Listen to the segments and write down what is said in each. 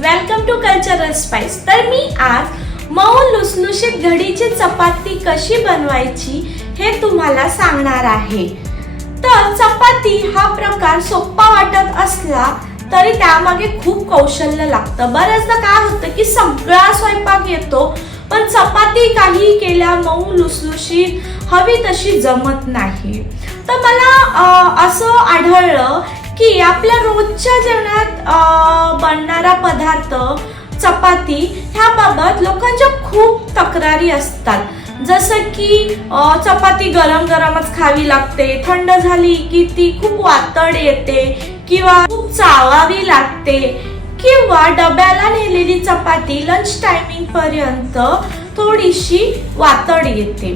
Welcome to cultural spice. तर मी आज मऊ लुसलुशीत घडीची चपाती कशी बनवायची हे तुम्हाला सांगणार आहे. तर चपाती हा प्रकार सोपा वाटत असला तरी त्यामागे खूप कौशल्य लागतं. बऱ्याचदा काय होतं की सगळा स्वयंपाक येतो पण चपाती काही केल्या मऊ लुसलुशीत हवी तशी जमत नाही. तर मला असं आढळलं की आपल्या रोजच्या जेवणात बनणारा पदार्थ चपाती ह्याबाबत लोकांच्या खूप तक्रारी असतात. जसं की चपाती गरम गरमच खावी लागते थंड झाली की ती खूप वातड येते किंवा खूप चावावी लागते किंवा डब्याला नेलेली चपाती लंच टायमिंग पर्यंत थोडीशी वातड येते.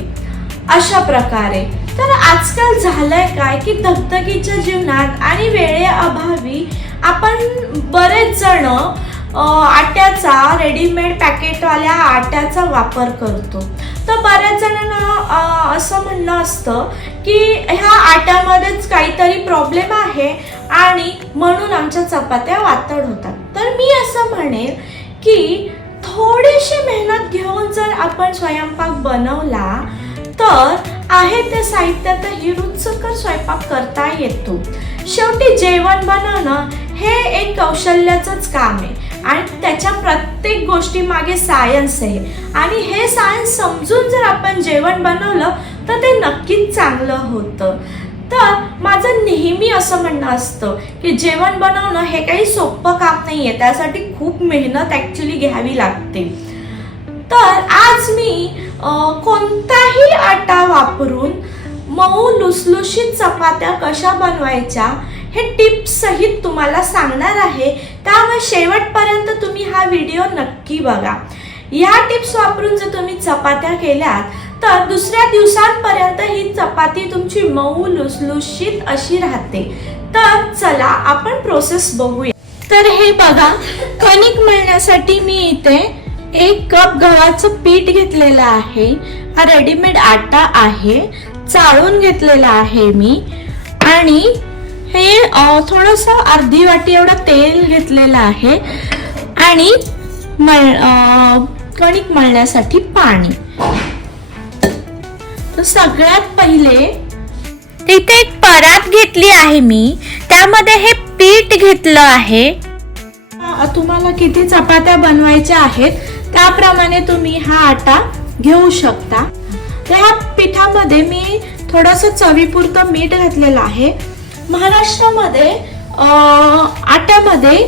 अशा प्रकारे तर आजकाल झालंय काय की धगधगीच्या जीवनात आणि वेळेअभावी आपण बरेच जण आट्याचा रेडीमेड पॅकेटवाल्या आट्याचा वापर करतो. तर बऱ्याच जणांना असं म्हणणं असतं की ह्या आट्यामध्येच काहीतरी प्रॉब्लेम आहे आणि म्हणून आमच्या चपात्या वातड होतात. तर मी असं म्हणेन की थोडीशी मेहनत घेऊन जर आपण स्वयंपाक बनवला तर आहे त्या साहित्यातही रुचकर स्वयंपाक करता येतो. शेवटी जेवण बनवणं हे एक कौशल्याचंच काम आहे. आणि त्याच्या प्रत्येक गोष्टी मागे सायन्स आहे. आणि हे सायन्स समजून जर आपण जेवण बनवलं तर ते नक्कीच चांगलं होतं. तर माझं नेहमी असं म्हणणं असतं की जेवण बनवणं हे काही सोपं काम नाही आहे त्यासाठी खूप मेहनत ॲक्च्युली घ्यावी लागते. तर आज मी कोणताही आटा वापरून मऊ लुसलुशीत चपात्या कशा बनवायच्या हे टिप्स सहित तुम्हाला सांगणार आहे. त्यामुळे शेवटपर्यंत तुम्ही हा व्हिडिओ नक्की बघा. या टिप्स वापरून जर तुम्ही चपात्या केल्यात तर दुसऱ्या दिवसांपर्यंत ही चपाती तुमची मऊ लुसलुशीत अशी राहते. तर चला आपण प्रोसेस बघूया. तर हे बघा कणिक मळण्यासाठी मी इथे एक कप गव्हाचं पीठ घेतलेलं आहे. हा रेडीमेड आटा आहे. चाळून घेतलेला आहे मी. आणि हे थोडंसं अर्धी वाटी एवढं तेल घेतलेलं आहे. आणि मळ कणिक मळण्यासाठी पाणी. तर सगळ्यात पहिले तिथे एक परात घेतली आहे मी. त्यामध्ये हे पीठ घेतलं आहे. तुम्हाला किती चपात्या बनवायच्या आहेत? त्याप्रमाणे तुम्ही हा आटा घेऊ शकता. ह्या पिठामध्ये मी थोडंसं चवीपुरतं मीठ घातलेलं आहे. महाराष्ट्रामध्ये आट्यामध्ये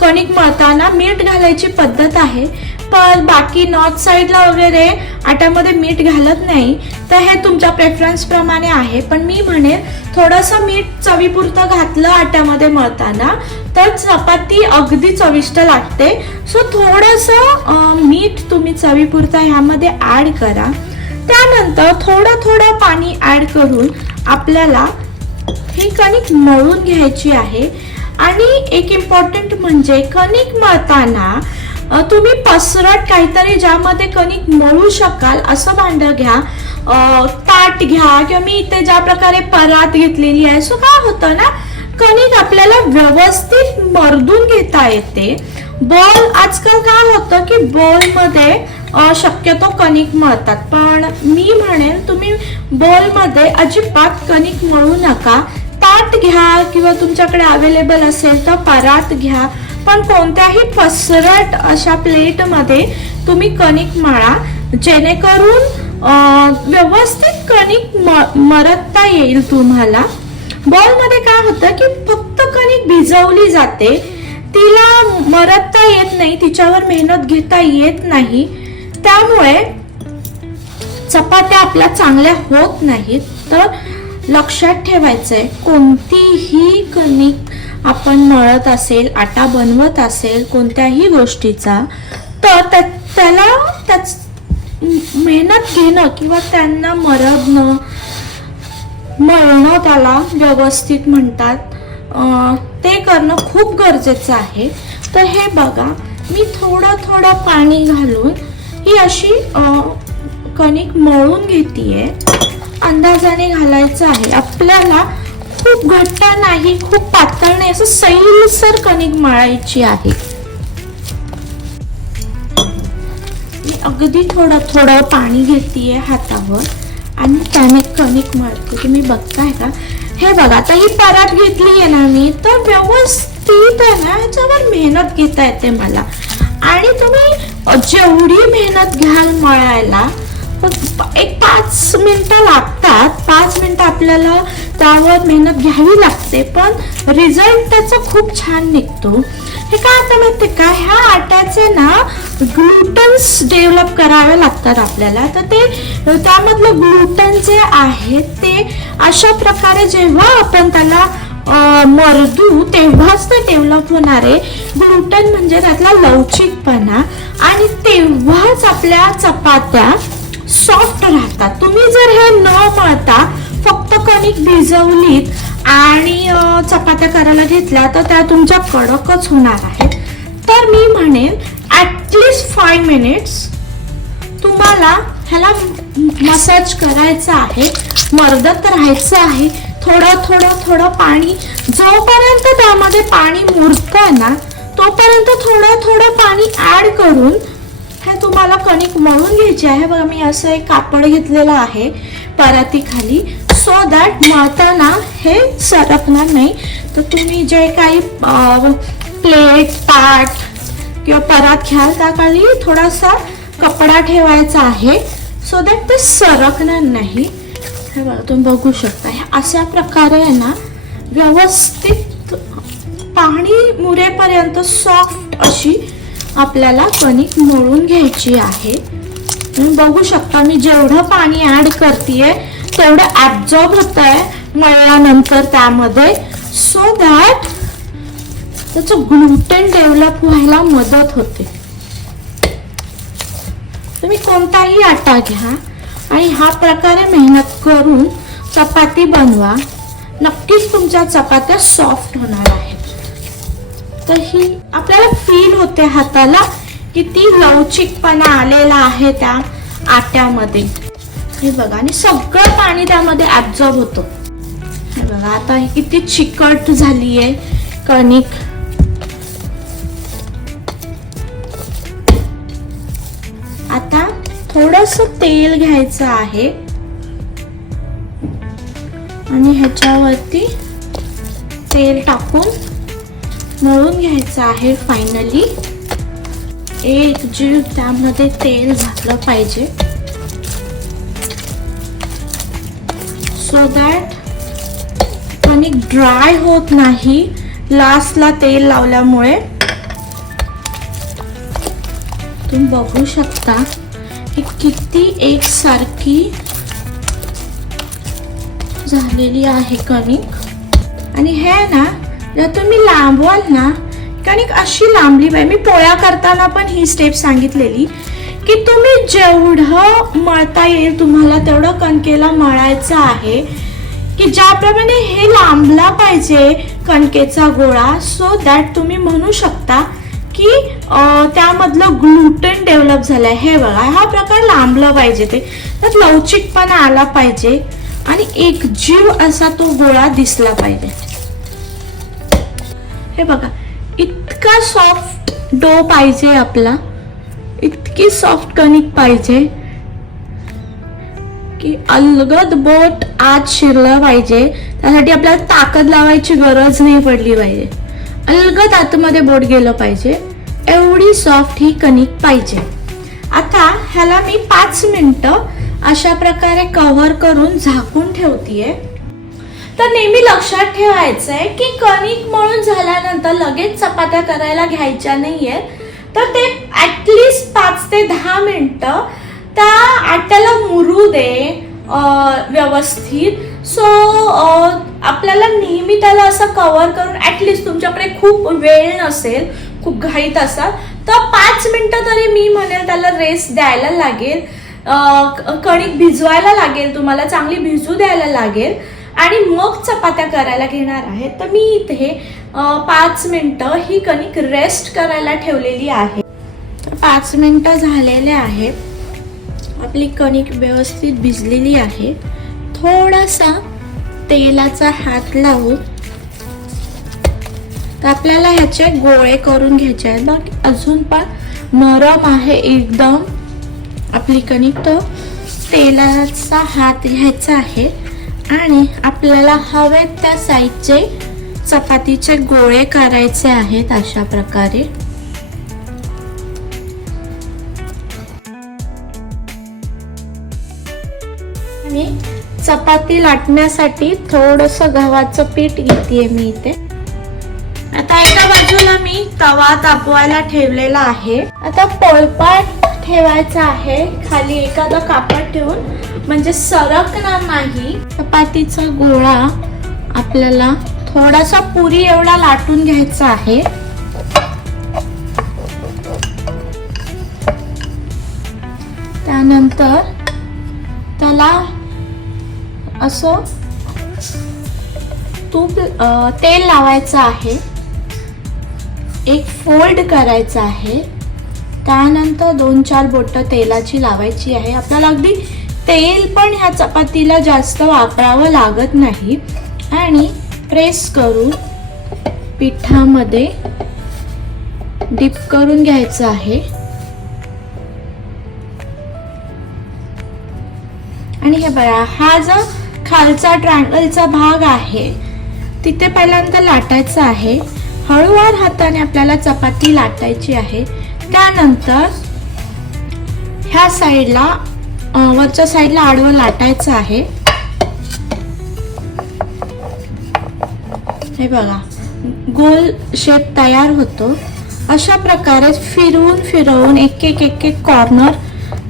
कणिक मळताना मीठ घालायची पद्धत आहे. पण बाकी नॉर्थ साईडला वगैरे आट्यामध्ये मीठ घालत नाही तर हे तुमच्या प्रेफरन्स प्रमाणे आहे. पण मी म्हणेन थोडंसं मीठ चवीपुरतं घातलं आट्यामध्ये मळताना तर चपाती अगदी चविष्ट लागते. सो थोडंसं मीठ तुम्ही चवीपुरतं ह्यामध्ये ॲड करा. त्यानंतर थोडं थोडं पाणी ॲड करून आपल्याला ही कणिक मळून घ्यायची आहे. आणि एक इम्पॉर्टंट म्हणजे कणिक मळताना तुम्ही पसरट काहीतरी ज्यामध्ये कणिक मळू शकाल असं भांड घ्या. ताट घ्या किंवा मी इथे ज्या प्रकारे परात घेतलेली आहे. सो काय होतं ना कणिक आपल्याला व्यवस्थित मर्दून घेता येते. बॉल आजकाल काय होतं की बॉलमध्ये शक्यतो कणिक मळतात. पण मी म्हणेन तुम्ही बॉलमध्ये अजिबात कणिक मळू नका. ताट घ्या किंवा तुमच्याकडे अवेलेबल असेल तर परात घ्या. पण कोणत्याही पसरट अशा प्लेटमध्ये तुम्ही कणिक मळा जेणेकरून व्यवस्थित कणिक म- मरतता येईल तुम्हाला. बॉलमध्ये काय होतं की फक्त कणिक भिजवली जाते तिला मरतता येत नाही तिच्यावर मेहनत घेता येत नाही. त्यामुळे चपात्या आपल्या चांगल्या होत नाहीत. तर लक्षात ठेवायचंय कोणतीही कणिक आपण मळत असेल आटा बनवत असेल कोणत्याही गोष्टीचा तर त्या- त्याला त्याच मेहनत घेणं किंवा त्यांना मरदणं मळणं त्याला व्यवस्थित म्हणतात. ते करणं खूप गरजेचं आहे. तर हे बघा मी थोडं थोडं पाणी घालून ही अशी कणिक मळून घेते अंदाजाने घालायचं आहे. आपल्याला खूप घट्ट नाही खूप पातळ नाही असं सैलसर कणिक मळायची आहे. अगदी थोडं थोडं पाणी घेते हातावर आणि त्याने कणिक मळते तुम्ही बघताय का? हे बघा आता ही परात घेतली आहे ना मी तर व्यवस्थित आहे ना ह्याच्यावर मेहनत घेता येते मला. आणि तुम्ही जेवढी मेहनत घ्याल मळायला एक पाच मिनिटं लागतात पाच मिनिटं आपल्याला त्यावर मेहनत घ्यावी लागते पण रिझल्ट त्याचा खूप छान निघतो. हे काय आता माहिती का? ह्या आट्याचे ना ग्लुटन्स डेव्हलप करावे लागतात आपल्याला. तर ते त्यामधलं ग्लुटन जे आहे ते अशा प्रकारे जेव्हा आपण त्याला मरदू मर्दू तेव्हाच ते डेव्हलप होणारे ग्लुटन म्हणजे त्यातला लवचिकपणा आणि तेव्हाच आपल्या चपात्या सॉफ्ट राहतात. तुम्ही जर हे न मळता फक्त कणिक भिजवलीत आणि चपात्या करायला घेतल्या तर त्या तुमच्या कडकच होणार आहेत. तर मी म्हणेन ॲटलिस्ट फाय मिनिट्स तुम्हाला ह्याला मसाज करायचं आहे मर्दत राहायचं आहे. थोडं थोडं थोडं पाणी जोपर्यंत त्यामध्ये पाणी मुरतं ना तोपर्यंत थोडं थोडं पाणी ॲड करून हे तुम्हाला कणिक मळून घ्यायचे आहे. बघा मी असं एक कापड घेतलेलं आहे परातीखाली. सो दॅट मळताना हे सरकणार नाही तर तुम्ही जे काही प्लेट ताट किंवा परात घ्याल त्याखाली थोडासा कपडा ठेवायचा आहे. सो दॅट ते सरकणार नाही. हे बघा तुम्ही बघू शकता. अशा प्रकारे आहे ना व्यवस्थित पाणी मुरेपर्यंत सॉफ्ट अशी आपल्याला कणिक मळून घ्यायची आहे. तुम्ही बघू शकता मी जेवढं पाणी ॲड करते तेवढं ऍब्झॉर्ब होत आहे. मळल्यानंतर त्यामध्ये सो दॅट त्याचं ग्लुटेन डेव्हलप व्हायला मदत होते. तुम्ही कोणताही आटा घ्या आणि हा प्रकारे मेहनत करून चपाती बनवा. नक्कीच तुमच्या चपात्या सॉफ्ट होणार आहेत. तर ही आपल्याला फील होते हाताला किती लवचिकपणा आलेला आहे त्या आट्यामध्ये. हे बघा आणि सगळं पाणी त्यामध्ये ऍब्झॉर्ब होतं. हे बघा आता ही किती चिकट झाली आहे कणिक. आता थोडस तेल घ्यायचं आहे. आणि ह्याच्यावरती तेल टाकून मळून घ्यायचं आहे फायनली एक जीव त्यामध्ये तेल झालं पाहिजे. सो दॅट कणिक ड्राय होत नाही. लास्टला तेल लावल्यामुळे. तुम्ही बघू शकता ही किती एकसारखी झालेली आहे कणिक. आणि हे ना जर तुम्ही लांबवाल ना कणिक अशी लांबली पाहिजे मी पोळ्या करताना पण ही स्टेप सांगितलेली. की तुम्ही जेवढं मळता येईल तुम्हाला तेवढं कणकेला मळायचं आहे. की ज्याप्रमाणे हे लांबला पाहिजे कणकेचा गोळा सो दॅट तुम्ही म्हणू शकता की त्यामधलं ग्लुटेन डेव्हलप झालंय. हे बघा हा प्रकार लांबला पाहिजे ते. त्यात लवचिकपणा आला पाहिजे आणि एक जीव असा तो गोळा दिसला पाहिजे. हे बघा इतका सॉफ्ट डो पाहिजे आपला. इतकी सॉफ्ट कणिक पाहिजे की अलगद बोट आत शिरलं पाहिजे. त्यासाठी आपल्याला ताकद लावायची गरज नाही पडली पाहिजे. अलगद आतमध्ये बोट गेलं पाहिजे. एवढी सॉफ्ट ही कणिक पाहिजे. आता ह्याला मी पाच मिनिटं अशा प्रकारे कव्हर करून झाकून ठेवतीये. तर नेहमी लक्षात ठेवायचं आहे की कणिक मळून झाल्यानंतर लगेच चपात्या करायला घ्यायच्या नाहीये तर ते ऍटलिस्ट पाच ते दहा मिनटं त्या आट्याला मुरू दे व्यवस्थित. सो आपल्याला नेहमी त्याला असं कव्हर करून ऍटलिस्ट तुमच्याकडे खूप वेळ नसेल खूप घाईत असाल तर पाच मिनटं तरी मी म्हणेल त्याला रेस्ट द्यायला लागेल. कणिक भिजवायला लागेल तुम्हाला चांगली भिजू द्यायला लागेल. आणि मग चपात्या करायला घेणार आहे. तर मी इथे पाच मिनटं ही कणिक रेस्ट करायला ठेवलेली आहे. पाच मिनटं झालेले आहेत. आपली कणिक व्यवस्थित भिजलेली आहे. थोडासा तेलाचा हात लावून तर आपल्याला ह्याचे गोळे करून घ्यायचे आहेत. बघ अजून पण नरम आहे एकदम. आपली कणिक तर तेलाचा हात घ्यायचा आहे. आणि आपल्याला हवे त्या साईजचे चपातीचे गोळे करायचे आहेत अशा प्रकारे. आणि चपाती लाटण्यासाठी थोडस गव्हाचं पीठ घेते मी इथे. आता एका बाजूला मी तवा तापवायला ठेवलेला आहे. आता पोळपाट ठेवायचा आहे. खाली एखादं कापड ठेवून. म्हणजे सरकणार नाही. चपातीचा गोळा आपल्याला थोडासा पुरी एवढा लाटून घ्यायचा आहे. त्यानंतर त्याला असं तूप तेल लावायचं आहे. एक फोल्ड करायचा आहे. त्यानंतर दोन चार बोटं तेलाची लावायची आहे. आपल्याला अगदी तेल पण ह्या चपातीला जास्त वापरावं लागत नाही. आणि प्रेस करून पिठामध्ये डिप करून घ्यायचं आहे. आणि हे बघा हा जो खालचा ट्रँगलचा भाग आहे तिथे पहिल्यांदा लाटायचा आहे. हळूवार हाताने आपल्याला चपाती लाटायची आहे. त्यानंतर ह्या साईडला वरच्या साईडला आडवं लाटायचं आहे. हे बघा गोल शेप तयार होतो. अशा प्रकारे फिरवून फिरवून एक एक एक एक कॉर्नर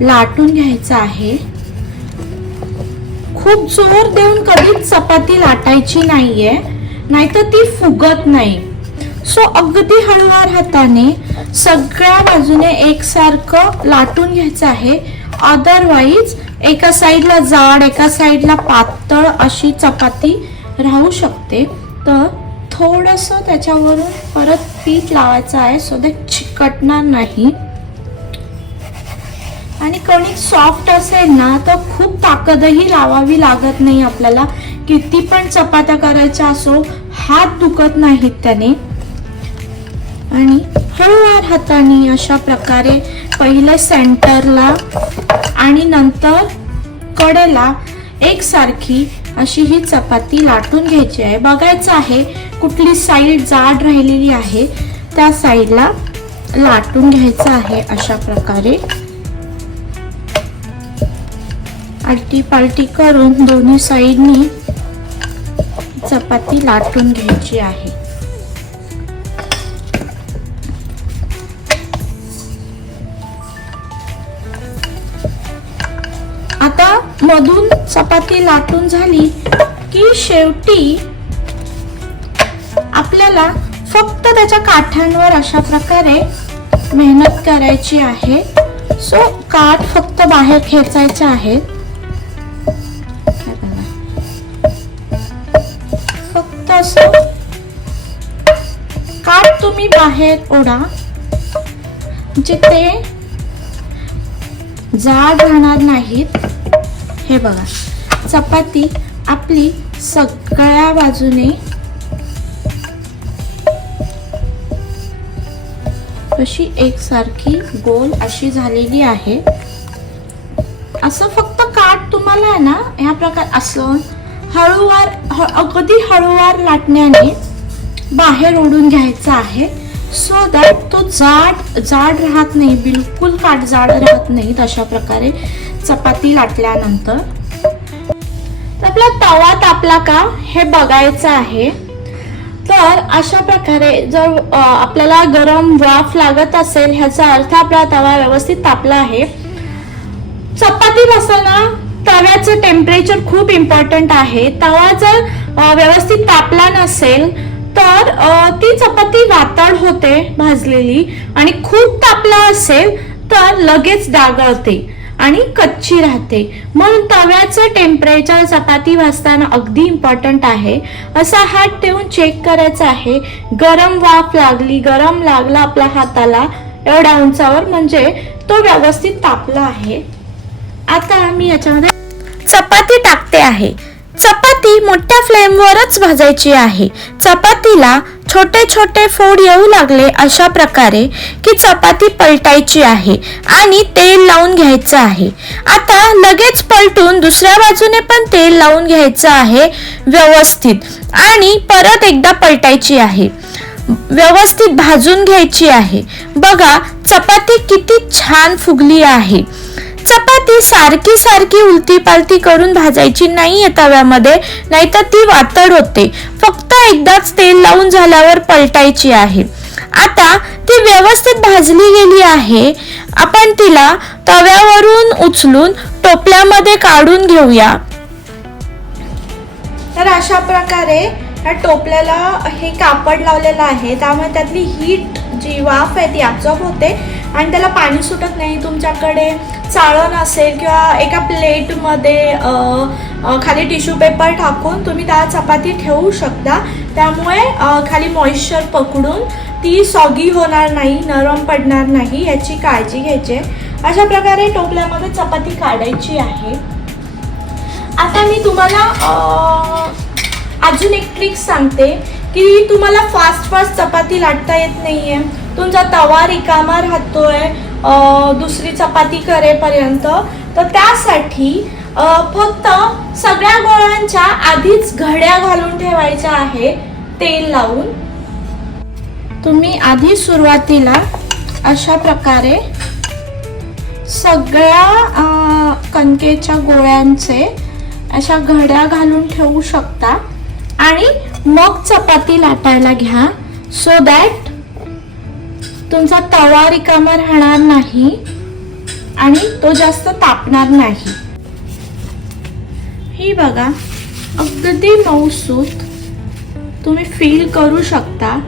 लाटून घ्यायचा आहे. खूप जोर देऊन कधीच चपाती लाटायची नाहीये. नाहीतर ती फुगत नाही. सो अगदी हळूवार हाताने सगळ्या बाजूने एकसारखं लाटून घ्यायचं आहे. अदरवाईज एका साईडला जाड एका साईडला पातळ अशी चपाती राहू शकते. तर थोडंसं त्याच्यावरून परत पीठ लावायचं आहे सो दॅट चिकटणार नाही. आणि कणिक सॉफ्ट असेल ना तर खूप ताकदही लावावी लागत नाही आपल्याला. किती पण चपात्या करायच्या असो हात दुखत नाहीत त्याने. आणि हळूवार हाताने अशा प्रकारे पहिले सेंटरला आणि नंतर कडेला एकसारखी अशी ही चपाती लाटून घ्यायची आहे. बघायचं आहे कुठली साईड जाड राहिलेली आहे त्या साईडला लाटून घ्यायचं आहे अशा प्रकारे. आलटी पालटी करून दोन्ही साईडनी चपाती लाटून घ्यायची आहे. मधून चपाती लाटून झाली की शेवटी आपल्याला फक्त त्याच्या काठांवर अशा प्रकारे मेहनत करायची आहे. सो काठ फक्त बाहेर खेचायचे आहेत फक्त असं काठ तुम्ही बाहेर ओढा जिथे जाड राहणार नाहीत. हे बघा. चपाती आपली सगळ्या बाजूने कशी एकसारखी गोल अशी झालेली आहे. असं फक्त काठ तुम्हाला आहे ना ह्या प्रकार असं हळूवार अगदी हळूवार लाटण्याने बाहेर ओढून घ्यायचा आहे. सो दॅट तो जाड जाड राहत नाही बिलकुल काठ जाड राहत नाही अशा प्रकारे. चपाती लाटल्यानंतर आपला तवा तापला का हे बघायचं आहे. तर अशा प्रकारे जर आपल्याला गरम वाफ लागत असेल ह्याचा अर्थ आपला तवा व्यवस्थित तापला आहे. चपाती बसताना तव्याचं टेम्परेचर खूप इम्पॉर्टंट आहे. तवा जर व्यवस्थित तापला नसेल तर ती चपाती वातळ होते भाजलेली आणि खूप तापला असेल तर लगेच डागळते. आणि कच्ची राहते. म्हणून तव्याचं टेम्परेचर चपाती भाजताना अगदी इम्पॉर्टंट आहे. असा हात ठेवून चेक करायचा आहे. गरम वाफ लागली गरम लागला आपल्या हाताला एवढ्या उंचावर म्हणजे तो व्यवस्थित तापला आहे. आता मी याच्यामध्ये चपाती टाकते आहे. चपाती मोठ्या फ्लेमवरच भाजायची आहे. चपातीला छोटे छोटे फोड येऊ लागले अशा प्रकारे की चपाती पलटायची आहे आणि तेल लावून घ्यायचं आहे. आता लगेच पलटून दुसऱ्या बाजूने पण तेल लावून घ्यायचं आहे व्यवस्थित आणि परत एकदा पलटायची आहे. व्यवस्थित भाजून घ्यायची आहे. बघा चपाती किती छान फुगली आहे. चपाती सारखी सारखी उलटी पालती करून भाजायची नाहीये तव्यामध्ये नाहीतर ती वातड होते. फक्त एकदाच तेल लावून झाल्यावर पलटायची आहे. आता ती व्यवस्थित भाजली गेली आहे. आपण तिला तव्यावरून उचलून टोपल्यामध्ये काढून घेऊया. तर अशा प्रकारे या टोपल्याला हे कापड लावलेलं आहे. त्यामुळे त्यातली हीट जी वाफ आहे ती ॲब्झॉर्ब होते. आणि त्याला पाणी सुटत नाही. तुमच्याकडे चाळण असेल किंवा एका प्लेटमध्ये खाली टिश्यू पेपर टाकून तुम्ही त्या चपाती ठेवू शकता. त्यामुळे खाली मॉइश्चर पकडून ती सॉगी होणार नाही नरम पडणार नाही याची काळजी घ्यायची. आहे. अशा प्रकारे टोपल्यामध्ये चपाती काढायची आहे. आता मी तुम्हाला अजून एक ट्रिक सांगते की तुम्हाला फास्ट फास्ट चपाती लाटता येत नाही आहे तुमचा तवा रिकामा राहतोय दुसरी चपाती करेपर्यंत. तर त्यासाठी फक्त सगळ्या गोळ्यांच्या आधीच घड्या घालून ठेवायच्या आहे तेल लावून. तुम्ही आधी सुरुवातीला अशा प्रकारे सगळ्या कणकेच्या गोळ्यांचे अशा घड्या घालून ठेवू शकता. आणि मग चपाती लाटायला घ्या सो दॅट तुमचा तवा रिकामा राहणार नाही आणि तो जास्त तापणार नाही. ही बघा अगदी मऊसूत. तुम्ही फील करू शकता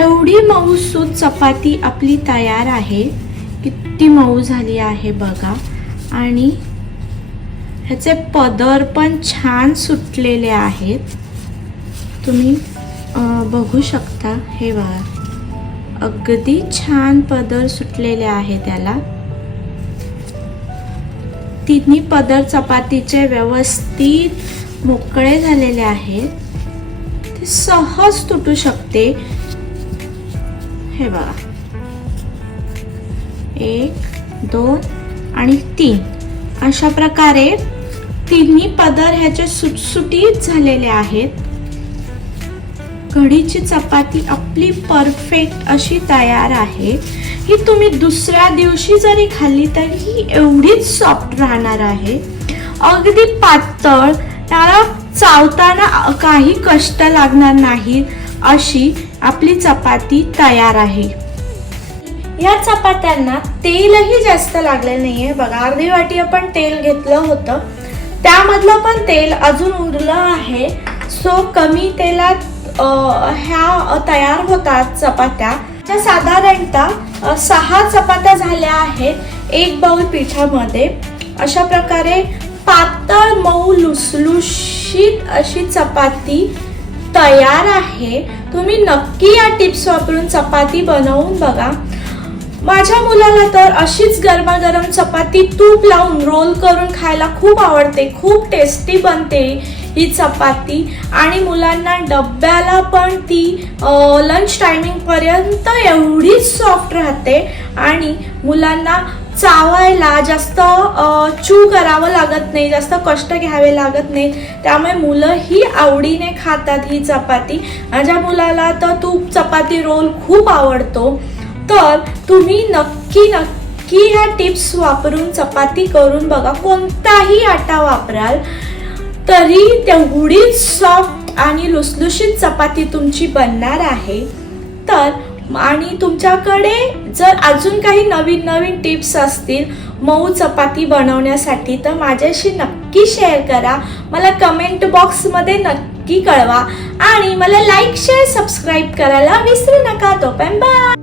एवढी मऊसूत चपाती आपली तयार आहे. किती मऊ झाली आहे बघा. आणि ह्याचे पदर पण छान सुटलेले आहेत. तुम्ही बघू शकता हे बघा. अगदी छान पदर सुटलेले आहे त्याला. तिन्ही पदर चपातीचे व्यवस्थित मोकळे झालेले आहेत. ते सहज तुटू शकते. हे बघा. एक दोन आणि तीन. अशा प्रकारे तिन्ही पदर ह्याचे सुटसुटीत झालेले आहेत. कढीची चपाती आपली परफेक्ट अशी तयार आहे. ही तुम्ही दुसऱ्या दिवशी जरी खाल्ली तरी ही एवढीच सॉफ्ट राहणार आहे. अगदी पातळ त्याला चावताना काही कष्ट लागणार नाहीत अशी आपली चपाती तयार आहे. या चपात्यांना तेलही जास्त लागलेलं नाहीये. बघा अर्धी वाटी आपण तेल घेतलं होतं. त्यामधलं पण तेल अजून उरलं आहे. सो कमी तेलात ह्या तयार होतात चपात्या. ज्या साधारणतः सहा चपात्या झाल्या आहेत एक बाउल पिठामध्ये. अशा प्रकारे पातळ मऊ लुसलुशीत अशी चपाती तयार आहे. तुम्ही नक्की या टिप्स वापरून चपाती बनवून बघा. माझ्या मुलाला तर अशीच गरमागरम चपाती तूप लावून रोल करून खायला खूप आवडते खूप टेस्टी बनते. ही चपाती आणि मुलांना डब्याला पण ती लंच टायमिंगपर्यंत एवढीच सॉफ्ट राहते आणि मुलांना चावायला जास्त चू करावं लागत नाही जास्त कष्ट घ्यावे लागत नाही. त्यामुळे मुलं ही आवडीने खातात ही चपाती. माझ्या मुलाला तर तूप चपाती रोल खूप आवडतो. तर तुम्ही नक्की नक्की ह्या टिप्स वापरून चपाती करून बघा. कोणताही आटा वापराल. तरी तेवढीच सॉफ्ट आणि लुसलुशीत चपाती तुमची बनणार आहे. तर आणि तुमच्याकडे जर अजून काही नवीन नवीन टिप्स असतील मऊ चपाती बनवण्यासाठी तर माझ्याशी नक्की शेअर करा. मला कमेंट बॉक्समध्ये नक्की कळवा. आणि मला लाईक शेअर सबस्क्राईब करायला विसरू नका. तोपर्यंत बाय